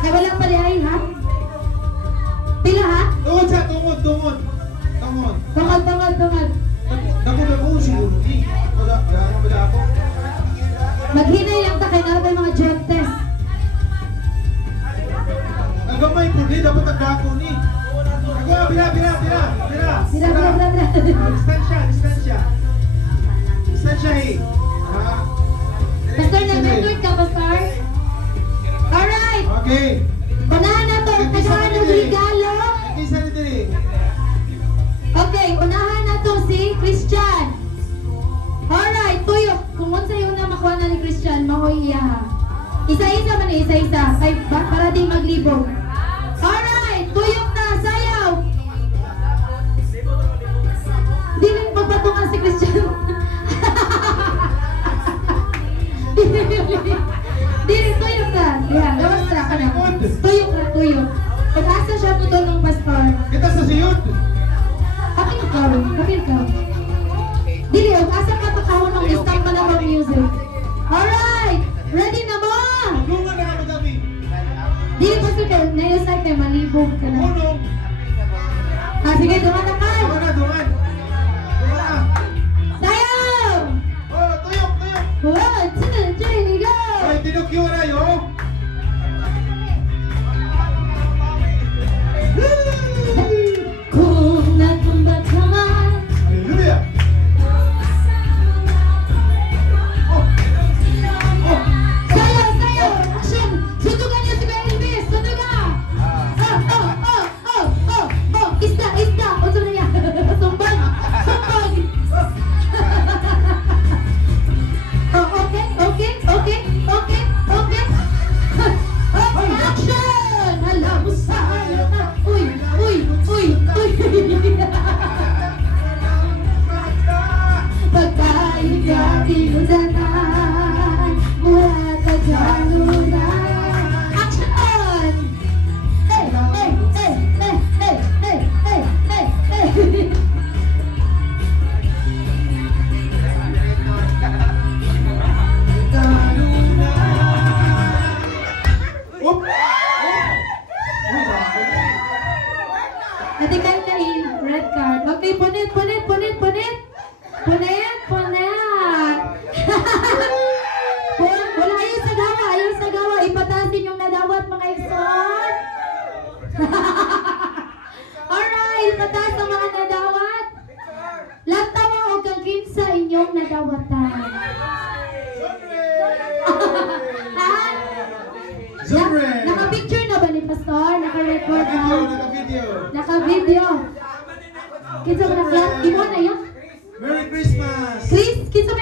Nawala pa rin ay, ha? Pila, ha? Tungod sa, tungod. Tungod. Naku, siguro. Wala ako. Maghinay lang ta kay natin mga drug test. Nagamay po ni, dapat nagdako ni. Ako, bira. Distansya eh. Pastor, nag-record ka, Pastor? Alright! Okay. Unahan na to, tagahan ng regalo. Nagkisa ni Dili. Okay, unahan na to si Christian. Alright, tuyo. Kung unsa yung na makuha na ni Christian, mahoy iya ha. Isa-isa man eh, isa-isa. Ay, para di maglibog. Alright, tuyok na, sayaw. Di rin pagpatungan si Christian. Di rin, tuyok na. Yan, gawas na ka na. Tuyok. Pag-asa siya po doon ng pastor. Kita sa siyod. Kapil ka. Dili, asa ka pakahon ng isang ka na ng music. Alright! Ready na ba? Maglungan na kami kami. Dili, pastor ka. Nayosay kayo, malibog ka na. Unong. Sige, dungan na ka. Dungan. Sayaw! Oh, tuyok. 1, 2, 3, go! Ay, tinukyo na yun. Kung natumbat ka man. Hallelujah. Sayaw! Action! Sundugan niyo si Kuya Elvis! Sundugan! Isda! Unsa na yan? Sumbag! Okay. Action! Hala, musaya na! Uy! Pagkain iludanan mula ka jalunan. Action! Hey! Natikay na red card. Okay, punit. Wala, ayaw sa gawa. Ipatasin yung nadawat, mga ikson. Alright, ipataas ang mga nadawat. Lantawa o kang kinsa inyong nadawatan. Naka-picture na ba ni Pastor? Naka-record na? Naka-video. Kinsa ba na-flat? Imo na yun? Merry Christmas! Kinsa ba